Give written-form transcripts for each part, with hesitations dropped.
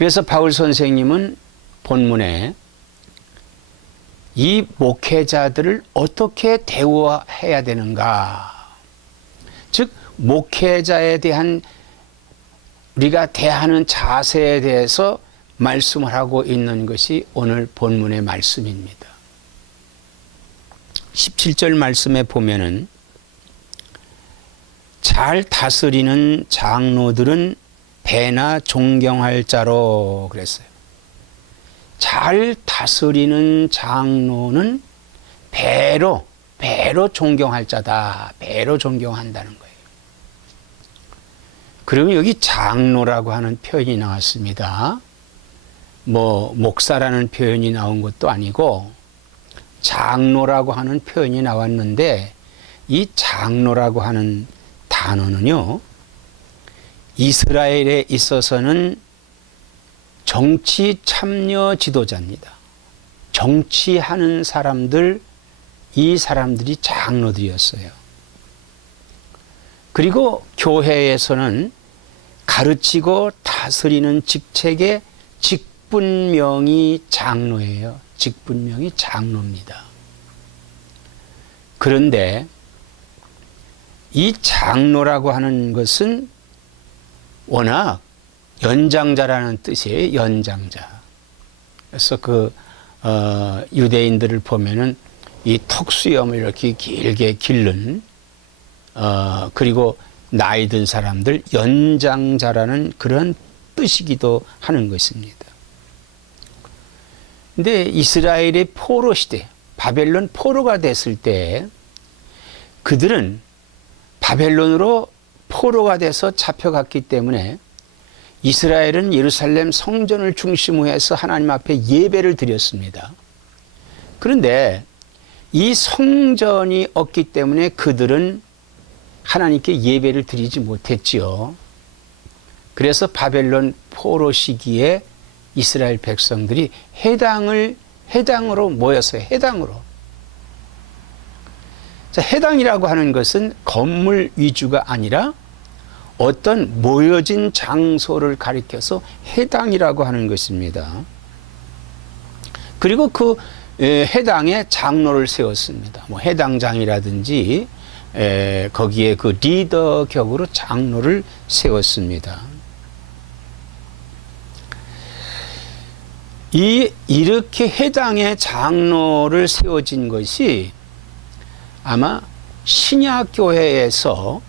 그래서 바울 선생님은 본문에 이 목회자들을 어떻게 대우해야 되는가, 즉 목회자에 대한 우리가 대하는 자세에 대해서 말씀을 하고 있는 것이 오늘 본문의 말씀입니다. 17절 말씀에 보면은 잘 다스리는 장로들은 배나 존경할 자로 그랬어요. 잘 다스리는 장로는 배로 존경할 자다. 배로 존경한다는 거예요. 그러면 여기 장로라고 하는 표현이 나왔습니다. 목사라는 표현이 나온 것도 아니고 장로라고 하는 표현이 나왔는데, 이 장로라고 하는 단어는요, 이스라엘에 있어서는 정치 참여 지도자입니다. 정치하는 사람들, 이 사람들이 장로들이었어요. 그리고 교회에서는 가르치고 다스리는 직책의 직분명이 장로예요. 직분명이 장로입니다. 그런데 이 장로라고 하는 것은 워낙 연장자라는 뜻이에요. 연장자. 그래서 유대인들을 보면은 이 턱수염을 이렇게 길게 기른 그리고 나이 든 사람들, 연장자라는 그런 뜻이기도 하는 것입니다. 근데 이스라엘의 포로 시대, 바벨론 포로가 됐을 때 그들은 바벨론으로 포로가 돼서 잡혀갔기 때문에 이스라엘은 예루살렘 성전을 중심으로 해서 하나님 앞에 예배를 드렸습니다. 그런데 이 성전이 없기 때문에 그들은 하나님께 예배를 드리지 못했지요. 그래서 바벨론 포로 시기에 이스라엘 백성들이 해당으로 모였어요. 해당으로. 자, 해당이라고 하는 것은 건물 위주가 아니라 어떤 모여진 장소를 가리켜서 해당이라고 하는 것입니다. 그리고 그 해당에 장로를 세웠습니다. 해당장이라든지 거기에 그 리더 격으로 장로를 세웠습니다. 이렇게 해당의 장로를 세워진 것이 아마 신약교회에서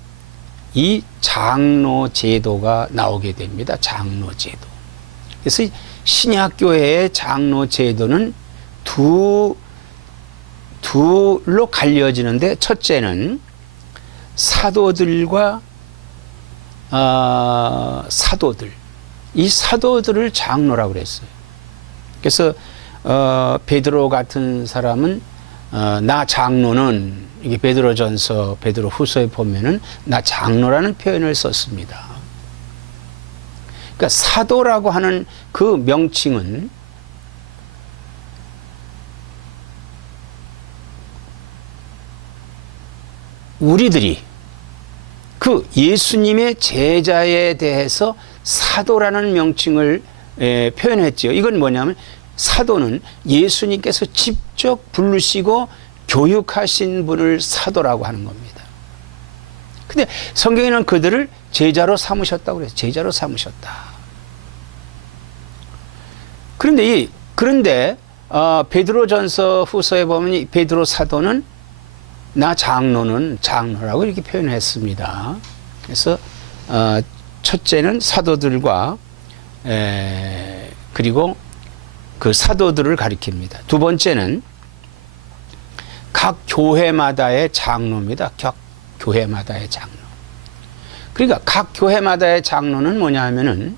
이 장로 제도가 나오게 됩니다. 장로 제도. 그래서 신약교회의 장로 제도는 둘로 갈려지는데, 첫째는 사도들과 사도들. 이 사도들을 장로라고 그랬어요. 그래서 베드로 같은 사람은 나 장로는, 이게 베드로전서, 베드로후서에 보면은 나 장로라는 표현을 썼습니다. 그러니까 사도라고 하는 그 명칭은 우리들이 그 예수님의 제자에 대해서 사도라는 명칭을 표현했지요. 이건 뭐냐면 사도는 예수님께서 직접 부르시고 교육하신 분을 사도라고 하는 겁니다. 근데 성경에는 그들을 제자로 삼으셨다고 그래요. 제자로 삼으셨다. 그런데 베드로전서 후서에 보면 이 베드로 사도는 나 장로는 장로라고 이렇게 표현했습니다. 그래서 첫째는 사도들과 그리고 그 사도들을 가리킵니다. 두 번째는 각 교회마다의 장로입니다. 각 교회마다의 장로. 그러니까 각 교회마다의 장로는 뭐냐 하면은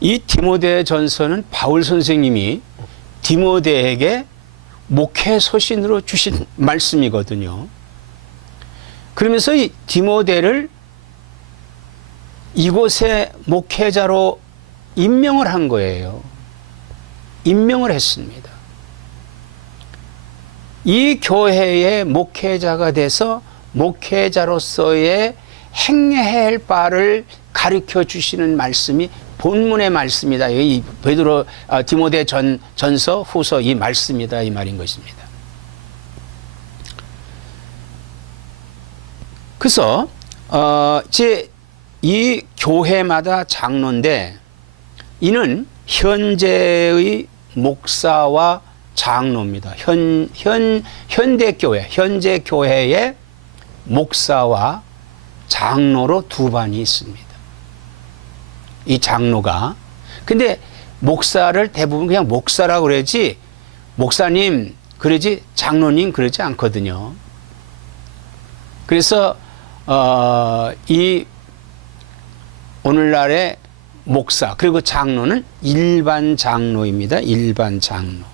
이 디모데 전서는 바울 선생님이 디모데에게 목회 서신으로 주신 말씀이거든요. 그러면서 이 디모데를 이곳의 목회자로 임명을 한 거예요. 임명을 했습니다. 이 교회의 목회자가 돼서 목회자로서의 행해야 할 바를 가르쳐 주시는 말씀이 본문의 말씀이다. 이 베드로 디모데 전서 후서 이 말씀이다 이 말인 것입니다. 그래서 이제 이 교회마다 장로인데 이는 현재의 목사와 장로입니다. 현대 교회, 현재 교회의 목사와 장로로 두 반이 있습니다. 이 장로가. 근데 목사를 대부분 그냥 목사라고 그러지 목사님 그러지 장로님 그러지 않거든요. 그래서 이 오늘날의 목사 그리고 장로는 일반 장로입니다. 일반 장로.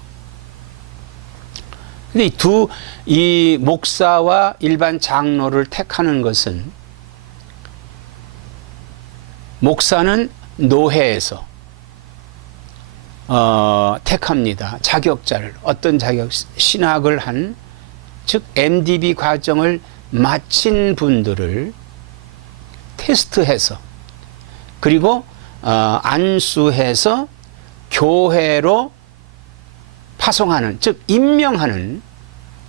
근데 이 목사와 일반 장로를 택하는 것은 목사는 노회에서 택합니다. 자격자를 어떤 자격 신학을 한 즉 MDB 과정을 마친 분들을 테스트해서 그리고 안수해서 교회로 파송하는 즉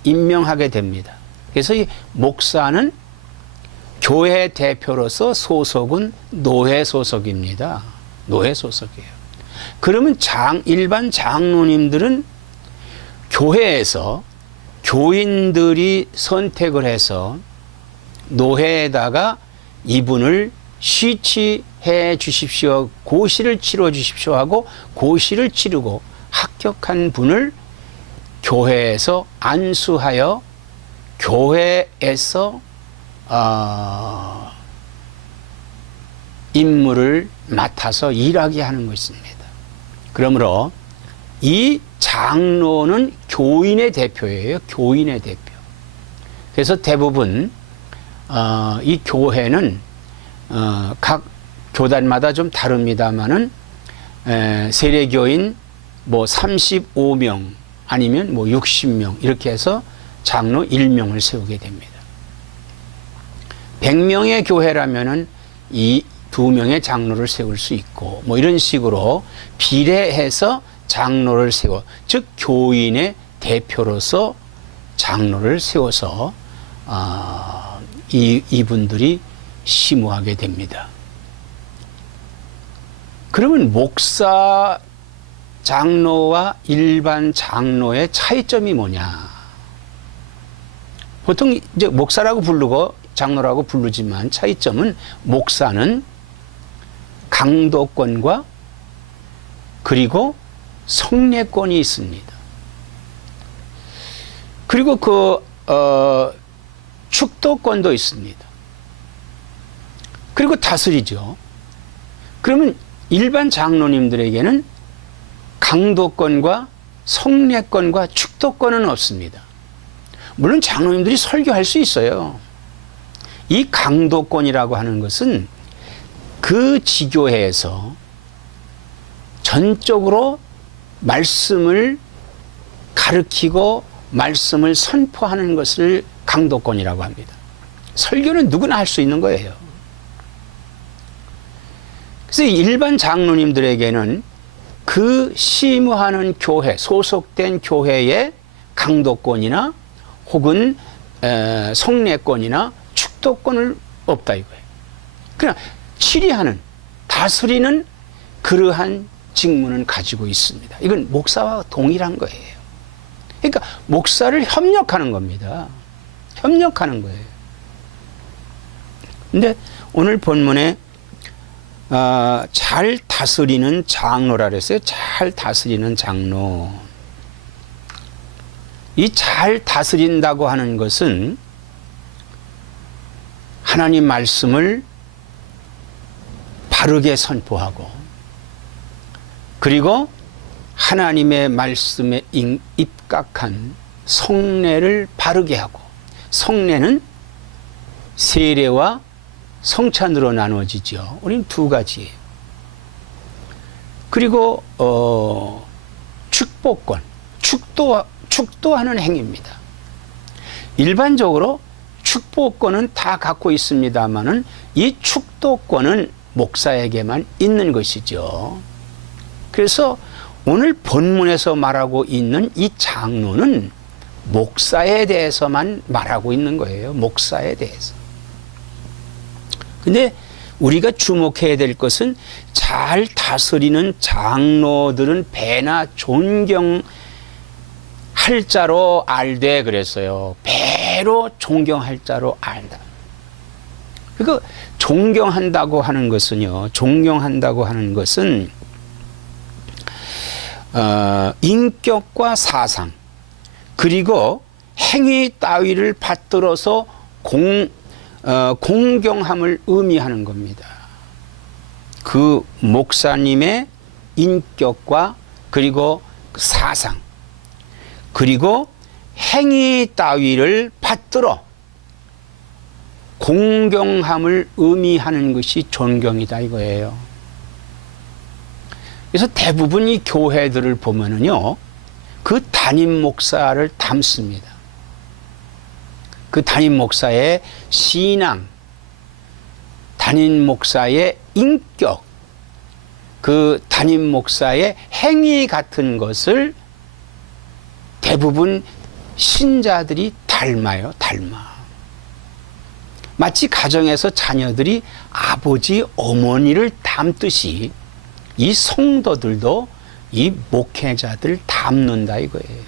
임명하게 됩니다. 그래서 이 목사는 교회 대표로서 소속은 노회 소속입니다. 노회 소속이에요. 그러면 일반 장로님들은 교회에서 교인들이 선택을 해서 노회에다가 이분을 시치해 주십시오. 고시를 치러 주십시오 하고 고시를 치르고 합격한 분을 교회에서 안수하여 교회에서 임무를 맡아서 일하게 하는 것입니다. 그러므로 이 장로는 교인의 대표예요. 교인의 대표. 그래서 대부분 이 교회는 각 교단마다 좀 다릅니다만은 세례교인 뭐 35명 아니면 뭐 60명 이렇게 해서 장로 1명을 세우게 됩니다. 100명의 교회라면은 이 2명의 장로를 세울 수 있고 뭐 이런 식으로 비례해서 장로를 세워 즉 교인의 대표로서 장로를 세워서 이분들이 심우하게 됩니다. 그러면 목사 장로와 일반 장로의 차이점이 뭐냐? 보통 이제 목사라고 부르고 장로라고 부르지만 차이점은 목사는 강도권과 그리고 성례권이 있습니다. 그리고 축도권도 있습니다. 그리고 다스리죠. 그러면 일반 장로님들에게는 강도권과 성례권과 축도권은 없습니다. 물론 장로님들이 설교할 수 있어요. 이 강도권이라고 하는 것은 그 지교회에서 전적으로 말씀을 가르치고 말씀을 선포하는 것을 강도권이라고 합니다. 설교는 누구나 할 수 있는 거예요. 그래서 일반 장로님들에게는 그 심우하는 교회, 소속된 교회의 강도권이나 혹은 성례권이나 축도권을 없다 이거예요. 그러나 치리하는, 다스리는 그러한 직무는 가지고 있습니다. 이건 목사와 동일한 거예요. 그러니까 목사를 협력하는 겁니다. 협력하는 거예요. 근데 오늘 본문에 잘 다스리는 장로라 그랬어요. 잘 다스리는 장로. 이 잘 다스린다고 하는 것은 하나님 말씀을 바르게 선포하고 그리고 하나님의 말씀에 입각한 성례를 바르게 하고 성례는 세례와 성찬으로 나누어지죠. 우리는 두 가지예요. 그리고 축복권, 축도하는 행위입니다. 일반적으로 축복권은 다 갖고 있습니다만은 이 축도권은 목사에게만 있는 것이죠. 그래서 오늘 본문에서 말하고 있는 이 장로는 목사에 대해서만 말하고 있는 거예요. 목사에 대해서. 근데 우리가 주목해야 될 것은 잘 다스리는 장로들은 배나 존경할 자로 알되 그랬어요. 배로 존경할 자로 알다. 그러니까 존경한다고 하는 것은요. 존경한다고 하는 것은 인격과 사상 그리고 행위 따위를 받들어서 공경함을 의미하는 겁니다. 그 목사님의 인격과 그리고 사상 그리고 행위 따위를 받들어 공경함을 의미하는 것이 존경이다 이거예요. 그래서 대부분 이 교회들을 보면은요, 그 담임 목사를 닮습니다. 그 담임 목사의 신앙, 담임 목사의 인격, 그 담임 목사의 행위 같은 것을 대부분 신자들이 닮아요, 닮아. 마치 가정에서 자녀들이 아버지, 어머니를 닮듯이 이 성도들도 이 목회자들 닮는다 이거예요.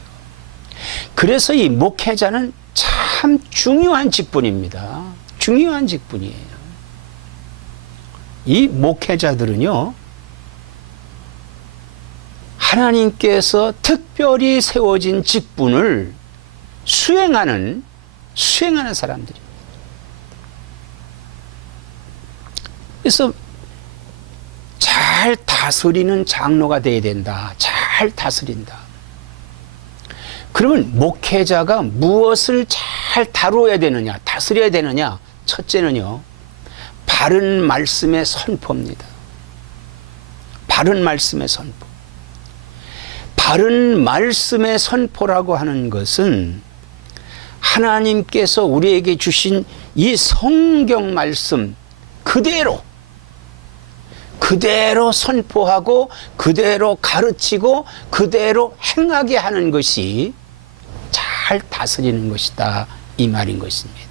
그래서 이 목회자는 참 중요한 직분입니다. 중요한 직분이에요. 이 목회자들은요, 하나님께서 특별히 세워진 직분을 수행하는 사람들이에요. 그래서 잘 다스리는 장로가 돼야 된다. 잘 다스린다. 그러면 목회자가 무엇을 잘 다루어야 되느냐, 다스려야 되느냐? 첫째는요, 바른 말씀의 선포입니다. 바른 말씀의 선포. 바른 말씀의 선포라고 하는 것은 하나님께서 우리에게 주신 이 성경 말씀 그대로 선포하고 그대로 가르치고 그대로 행하게 하는 것이 잘 다스리는 것이다 이 말인 것입니다.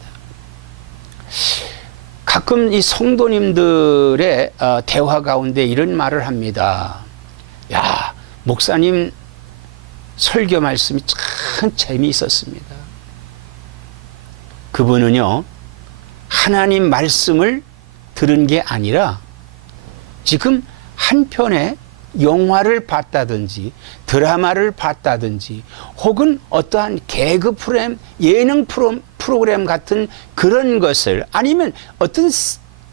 가끔 이 성도님들의 대화 가운데 이런 말을 합니다. 야, 목사님 설교 말씀이 참 재미있었습니다. 그분은요, 하나님 말씀을 들은 게 아니라 지금 한편의 영화를 봤다든지 드라마를 봤다든지 혹은 어떠한 개그 프로그램, 예능 프로그램 같은 그런 것을 아니면 어떤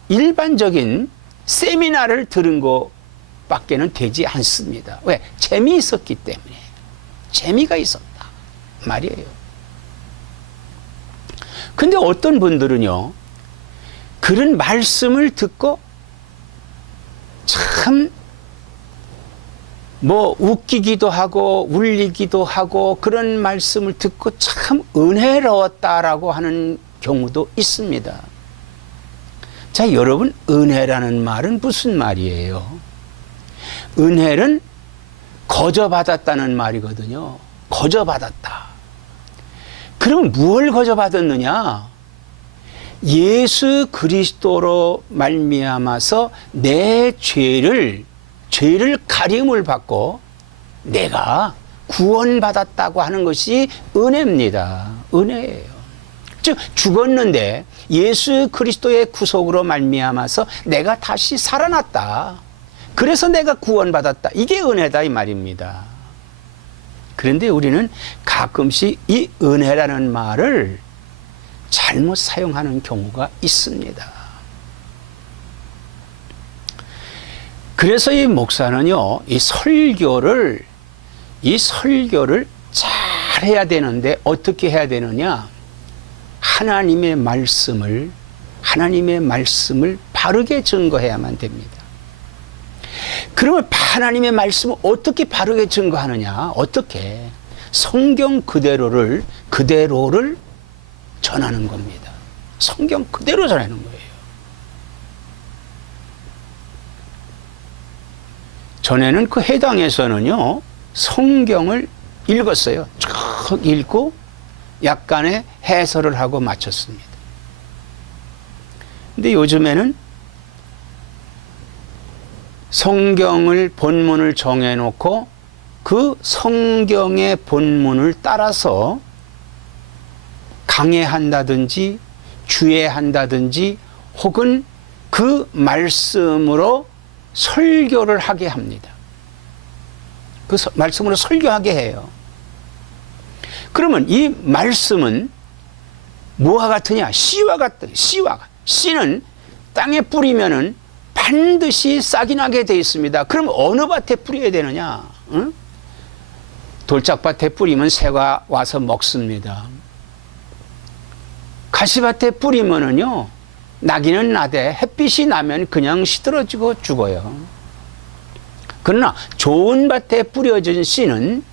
일반적인 세미나를 들은 것밖에는 되지 않습니다. 왜? 재미있었기 때문에. 재미가 있었다 말이에요. 근데 어떤 분들은요, 그런 말씀을 듣고 참 웃기기도 하고 울리기도 하고 그런 말씀을 듣고 참 은혜로웠다라고 하는 경우도 있습니다. 자, 여러분, 은혜라는 말은 무슨 말이에요? 은혜는 거저받았다는 말이거든요. 거저받았다. 그럼 무엇을 거저받았느냐? 예수 그리스도로 말미암아서 내 죄를 가림을 받고 내가 구원받았다고 하는 것이 은혜입니다. 은혜예요. 즉 죽었는데 예수 그리스도의 구속으로 말미암아서 내가 다시 살아났다. 그래서 내가 구원받았다. 이게 은혜다 이 말입니다. 그런데 우리는 가끔씩 이 은혜라는 말을 잘못 사용하는 경우가 있습니다. 그래서 이 목사는요, 이 설교를 잘 해야 되는데 어떻게 해야 되느냐? 하나님의 말씀을 바르게 증거해야만 됩니다. 그러면 하나님의 말씀을 어떻게 바르게 증거하느냐? 어떻게? 성경 그대로를 전하는 겁니다. 성경 그대로 전하는 거예요. 전에는 그 해당에서는요, 성경을 읽었어요. 쭉 읽고 약간의 해설을 하고 마쳤습니다. 근데 요즘에는 성경을 본문을 정해놓고 그 성경의 본문을 따라서 강해한다든지 주해한다든지 혹은 그 말씀으로 설교를 하게 합니다. 그 말씀으로 설교하게 해요. 그러면 이 말씀은 뭐와 같으냐? 씨와 같다. 씨는 땅에 뿌리면은 반드시 싹이 나게 돼 있습니다. 그럼 어느 밭에 뿌려야 되느냐? 응? 돌짝밭에 뿌리면 새가 와서 먹습니다. 가시밭에 뿌리면은요, 나기는 나되 햇빛이 나면 그냥 시들어지고 죽어요. 그러나 좋은 밭에 뿌려진 씨는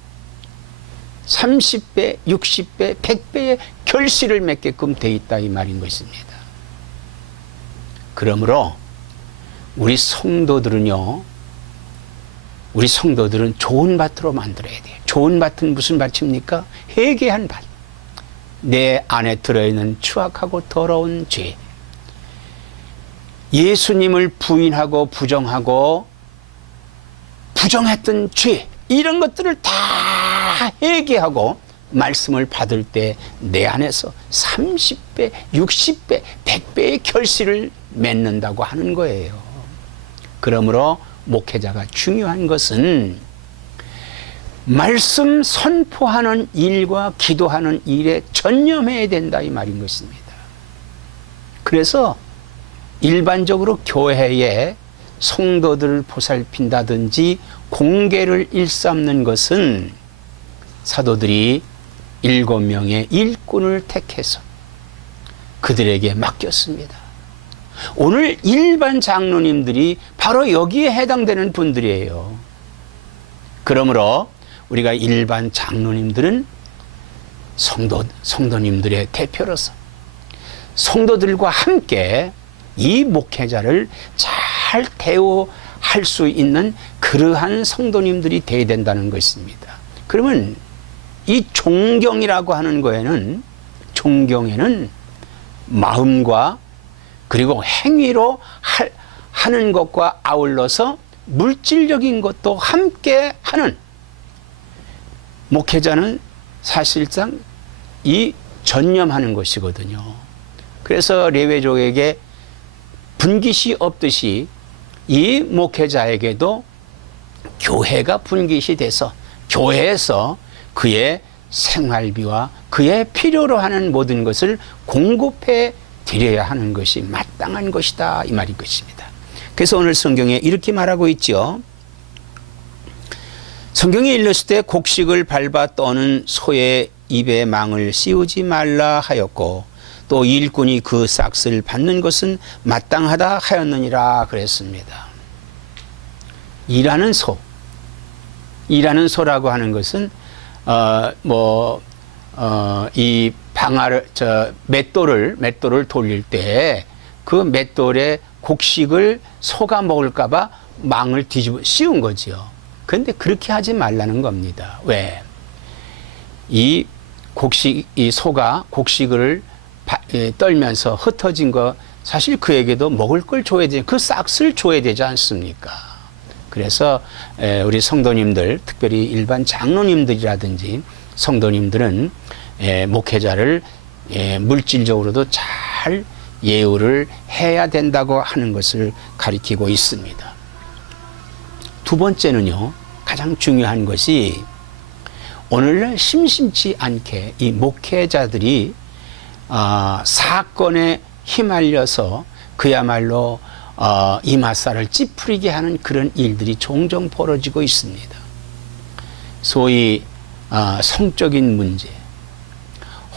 30배, 60배, 100배의 결실을 맺게끔 돼 있다 이 말인 것입니다. 그러므로 우리 성도들은 좋은 밭으로 만들어야 돼요. 좋은 밭은 무슨 밭입니까? 회개한 밭. 내 안에 들어있는 추악하고 더러운 죄, 예수님을 부인하고 부정했던 죄, 이런 것들을 다 회개하고 말씀을 받을 때 내 안에서 30배, 60배, 100배의 결실을 맺는다고 하는 거예요. 그러므로 목회자가 중요한 것은 말씀 선포하는 일과 기도하는 일에 전념해야 된다 이 말인 것입니다. 그래서 일반적으로 교회에 성도들을 보살핀다든지 공계를 일삼는 것은 사도들이 7명의 일꾼을 택해서 그들에게 맡겼습니다. 오늘 일반 장로님들이 바로 여기에 해당되는 분들이에요. 그러므로 우리가 일반 장로님들은 성도님들의 대표로서 성도들과 함께 이 목회자를 잘 대우할 수 있는 그러한 성도님들이 되어야 된다는 것입니다. 그러면 이 존경이라고 하는 거에는, 존경에는 마음과 그리고 행위로 하는 것과 아울러서 물질적인 것도 함께 하는, 목회자는 사실상 이 전념하는 것이거든요. 그래서 레위족에게 분깃이 없듯이 이 목회자에게도 교회가 분깃이 돼서 교회에서 그의 생활비와 그의 필요로 하는 모든 것을 공급해 드려야 하는 것이 마땅한 것이다 이 말인 것입니다. 그래서 오늘 성경에 이렇게 말하고 있죠. 성경에 일렀을 때 곡식을 밟아 떠는 소의 입에 망을 씌우지 말라 하였고 또 일꾼이 그 싹을 받는 것은 마땅하다 하였느니라 그랬습니다. 일하는 소라고 하는 것은 이 맷돌을 돌릴 때 그 맷돌에 곡식을 소가 먹을까봐 망을 뒤집어 씌운 거지요. 그런데 그렇게 하지 말라는 겁니다. 왜? 이 소가 곡식을 떨면서 흩어진 거 사실 그에게도 먹을 걸 줘야 되지, 그 싹을 줘야 되지 않습니까? 그래서 우리 성도님들, 특별히 일반 장로님들이라든지 성도님들은 목회자를 물질적으로도 잘 예우를 해야 된다고 하는 것을 가리키고 있습니다. 두 번째는요, 가장 중요한 것이 오늘날 심심치 않게 이 목회자들이 사건에 휘말려서 그야말로 이마살을 찌푸리게 하는 그런 일들이 종종 벌어지고 있습니다. 소위 성적인 문제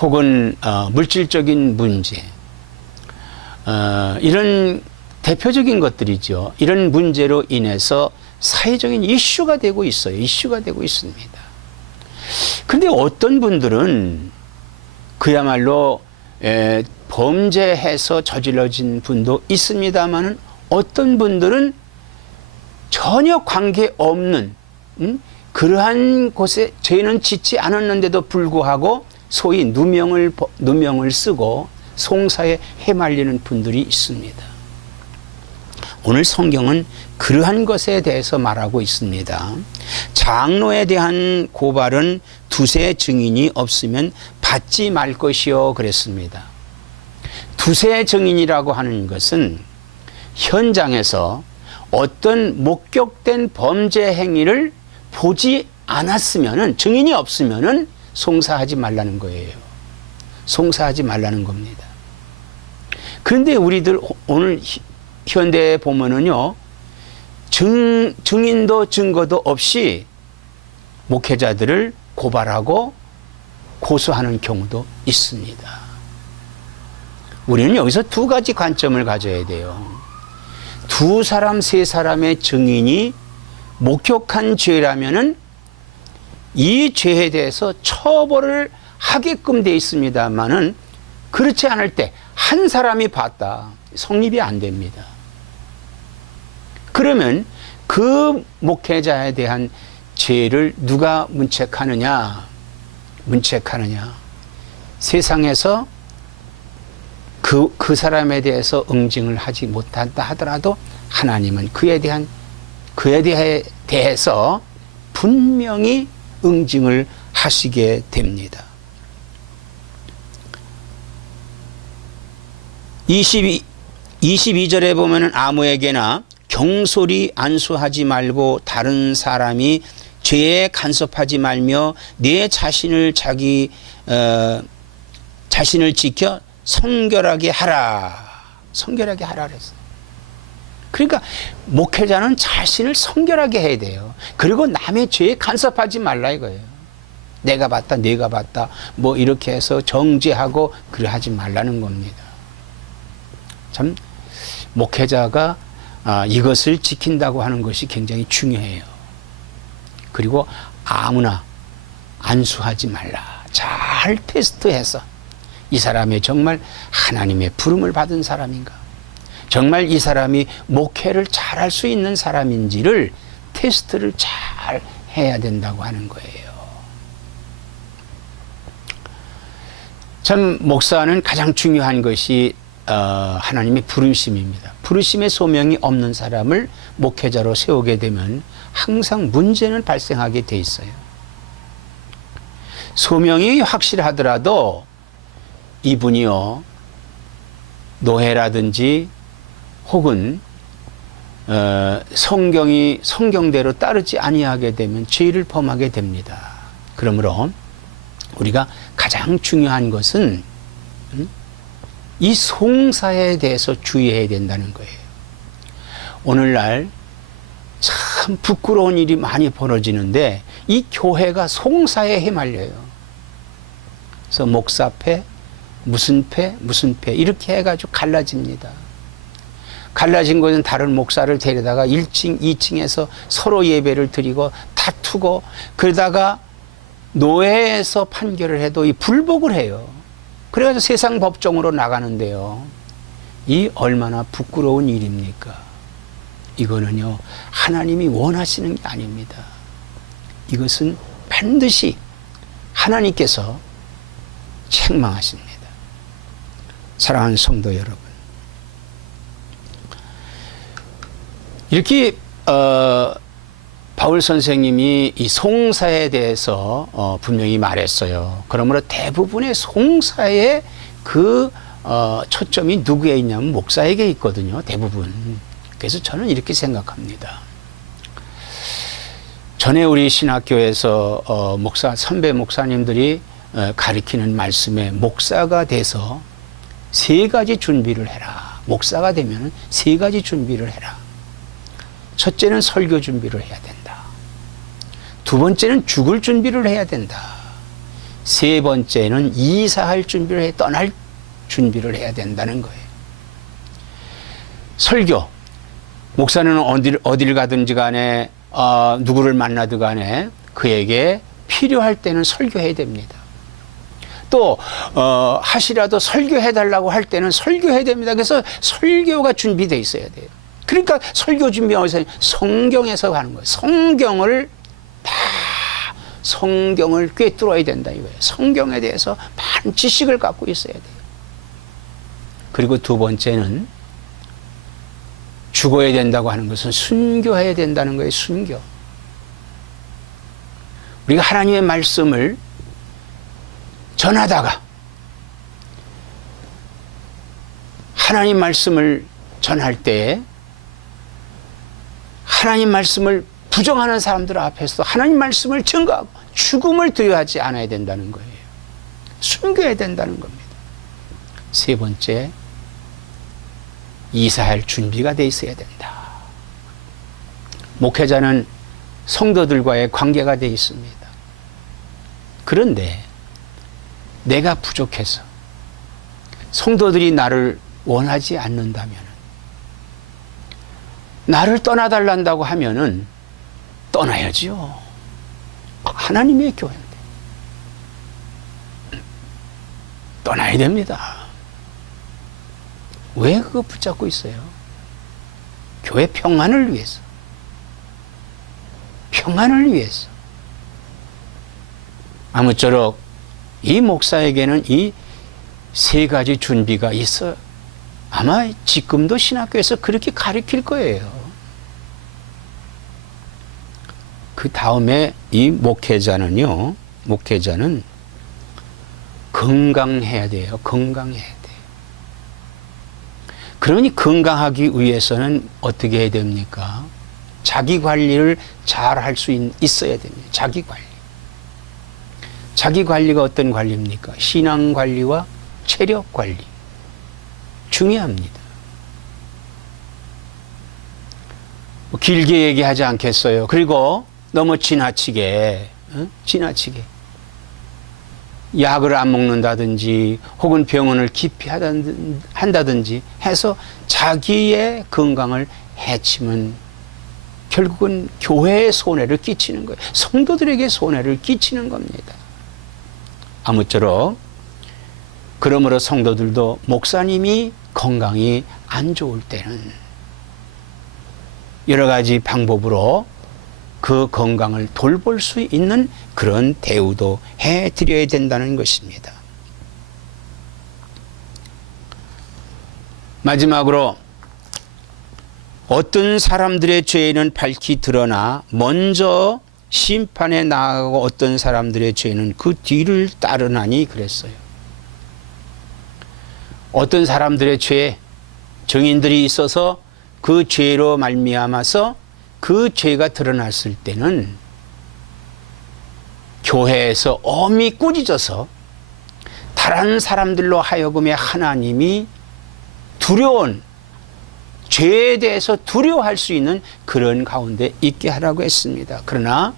혹은 물질적인 문제, 이런 대표적인 것들이죠. 이런 문제로 인해서 사회적인 이슈가 되고 있어요. 이슈가 되고 있습니다. 그런데 어떤 분들은 그야말로 범죄해서 저질러진 분도 있습니다만은 어떤 분들은 전혀 관계없는 그러한 곳에 죄는 짓지 않았는데도 불구하고 소위 누명을 쓰고 송사에 해말리는 분들이 있습니다. 오늘 성경은 그러한 것에 대해서 말하고 있습니다. 장로에 대한 고발은 두세 증인이 없으면 받지 말 것이요 그랬습니다. 두세 증인이라고 하는 것은 현장에서 어떤 목격된 범죄 행위를 보지 않았으면은, 증인이 없으면은 송사하지 말라는 거예요. 송사하지 말라는 겁니다. 그런데 우리들 오늘 현대에 보면은요, 증인도 증거도 없이 목회자들을 고발하고 고소하는 경우도 있습니다. 우리는 여기서 두 가지 관점을 가져야 돼요. 두 사람, 세 사람의 증인이 목격한 죄라면은 이 죄에 대해서 처벌을 하게끔 되어 있습니다만은, 그렇지 않을 때 한 사람이 봤다, 성립이 안 됩니다. 그러면 그 목회자에 대한 죄를 누가 문책하느냐? 세상에서 그 사람에 대해서 응징을 하지 못한다 하더라도 하나님은 그에 대해서 분명히 응징을 하시게 됩니다. 22절에 보면은 아무에게나 경솔히 안수하지 말고 다른 사람이 죄에 간섭하지 말며 내 자신을 자신을 지켜 성결하게 하라. 성결하게 하라 그랬어요. 그러니까 목회자는 자신을 성결하게 해야 돼요. 그리고 남의 죄에 간섭하지 말라 이거예요. 내가 봤다, 네가 봤다, 뭐 이렇게 해서 정죄하고 그래 하지 말라는 겁니다. 참 목회자가 이것을 지킨다고 하는 것이 굉장히 중요해요. 그리고 아무나 안수하지 말라. 잘 테스트해서 이 사람이 정말 하나님의 부름을 받은 사람인가, 정말 이 사람이 목회를 잘할 수 있는 사람인지를 테스트를 잘 해야 된다고 하는 거예요. 참 목사는 가장 중요한 것이 하나님의 부르심입니다. 부르심의 소명이 없는 사람을 목회자로 세우게 되면 항상 문제는 발생하게 돼 있어요. 소명이 확실하더라도 이분이요, 노예라든지 혹은 성경대로 따르지 아니하게 되면 죄를 범하게 됩니다. 그러므로 우리가 가장 중요한 것은 이 송사에 대해서 주의해야 된다는 거예요. 오늘날 참 부끄러운 일이 많이 벌어지는데 이 교회가 송사에 휘말려요. 그래서 목사패, 무슨 패 이렇게 해가지고 갈라집니다. 갈라진 것은 다른 목사를 데려다가 1층, 2층에서 서로 예배를 드리고 다투고, 그러다가 노예에서 판결을 해도 이 불복을 해요. 그래가지고 세상 법정으로 나가는데요, 이 얼마나 부끄러운 일입니까? 이거는요, 하나님이 원하시는 게 아닙니다. 이것은 반드시 하나님께서 책망하십니다. 사랑하는 성도 여러분, 이렇게 바울 선생님이 이 송사에 대해서 분명히 말했어요. 그러므로 대부분의 송사의 초점이 누구에 있냐면 목사에게 있거든요, 대부분. 그래서 저는 이렇게 생각합니다. 전에 우리 신학교에서 선배 목사님들이 가르치는 말씀에 목사가 돼서 3가지 준비를 해라. 목사가 되면 3가지 준비를 해라. 첫째는 설교 준비를 해야 된다. 2번째는 죽을 준비를 해야 된다. 3번째는 이사할 준비를 떠날 준비를 해야 된다는 거예요. 설교. 목사는 어디를 가든지 간에 누구를 만나든 간에 그에게 필요할 때는 설교해야 됩니다. 또 하시라도 설교해달라고 할 때는 설교해야 됩니다. 그래서 설교가 준비되어 있어야 돼요. 그러니까 설교 준비하면서 성경에서 하는 거예요. 성경을 꿰뚫어야 된다 이거예요. 성경에 대해서 많은 지식을 갖고 있어야 돼요. 그리고 두 번째는 죽어야 된다고 하는 것은 순교해야 된다는 거예요. 순교. 우리가 하나님의 말씀을 전하다가 하나님 말씀을 전할 때 하나님 말씀을 부정하는 사람들 앞에서 하나님 말씀을 증거하고 죽음을 두려워하지 않아야 된다는 거예요. 순교해야 된다는 겁니다. 세 번째, 이사할 준비가 돼 있어야 된다. 목회자는 성도들과의 관계가 돼 있습니다. 그런데 내가 부족해서 성도들이 나를 원하지 않는다면, 나를 떠나달란다고 하면은 떠나야지요. 하나님의 교회인데 떠나야 됩니다. 왜 그거 붙잡고 있어요? 교회 평안을 위해서. 평안을 위해서. 아무쪼록 이 목사에게는 이 세 가지 준비가 있어. 아마 지금도 신학교에서 그렇게 가르칠 거예요. 그 다음에 이 목회자는 건강해야 돼요. 건강해야 돼요. 그러니 건강하기 위해서는 어떻게 해야 됩니까? 자기 관리를 잘 할 수 있어야 됩니다. 자기 관리. 자기 관리가 어떤 관리입니까? 신앙 관리와 체력 관리. 중요합니다. 길게 얘기하지 않겠어요. 그리고 너무 지나치게 약을 안 먹는다든지 혹은 병원을 기피한다든지 해서 자기의 건강을 해치면 결국은 교회에 손해를 끼치는 거예요. 성도들에게 손해를 끼치는 겁니다. 아무쪼록 그러므로 성도들도 목사님이 건강이 안 좋을 때는 여러 가지 방법으로 그 건강을 돌볼 수 있는 그런 대우도 해드려야 된다는 것입니다. 마지막으로 어떤 사람들의 죄는 밝히 드러나 먼저 심판에 나아가고 어떤 사람들의 죄는 그 뒤를 따르나니 그랬어요. 어떤 사람들의 죄, 증인들이 있어서 그 죄로 말미암아서 그 죄가 드러났을 때는 교회에서 엄히 꾸짖어서 다른 사람들로 하여금의 하나님이 두려운 죄에 대해서 두려워할 수 있는 그런 가운데 있게 하라고 했습니다. 그러나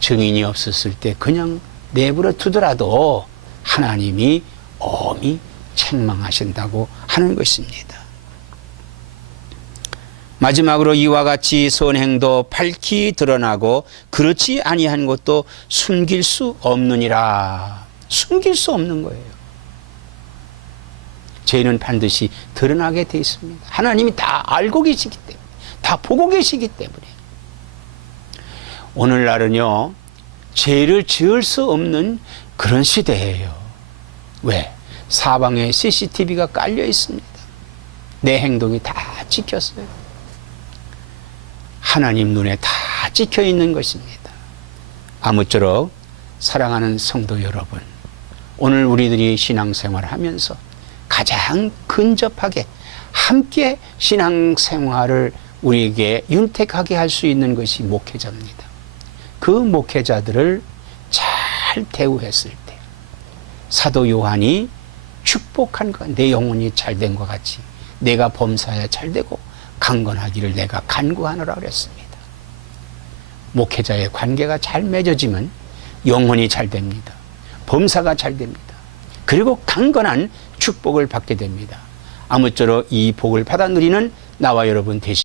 증인이 없었을 때 그냥 내버려 두더라도 하나님이 엄히 책망하신다고 하는 것입니다. 마지막으로 이와 같이 선행도 밝히 드러나고 그렇지 아니한 것도 숨길 수 없느니라. 숨길 수 없는 거예요. 죄는 반드시 드러나게 돼 있습니다. 하나님이 다 알고 계시기 때문에, 다 보고 계시기 때문에. 오늘날은요, 죄를 지을 수 없는 그런 시대예요. 왜? 사방에 CCTV가 깔려 있습니다. 내 행동이 다 찍혔어요. 하나님 눈에 다 찍혀 있는 것입니다. 아무쪼록 사랑하는 성도 여러분, 오늘 우리들이 신앙생활을 하면서 가장 근접하게 함께 신앙생활을 우리에게 윤택하게 할 수 있는 것이 목회자입니다. 그 목회자들을 잘 대우했을 때 사도 요한이 축복한 것, 내 영혼이 잘된 것 같이 내가 범사에 잘되고 강건하기를 내가 간구하노라 그랬습니다. 목회자의 관계가 잘 맺어지면 영혼이 잘 됩니다. 범사가 잘 됩니다. 그리고 강건한 축복을 받게 됩니다. 아무쪼록 이 복을 받아 누리는 나와 여러분 되시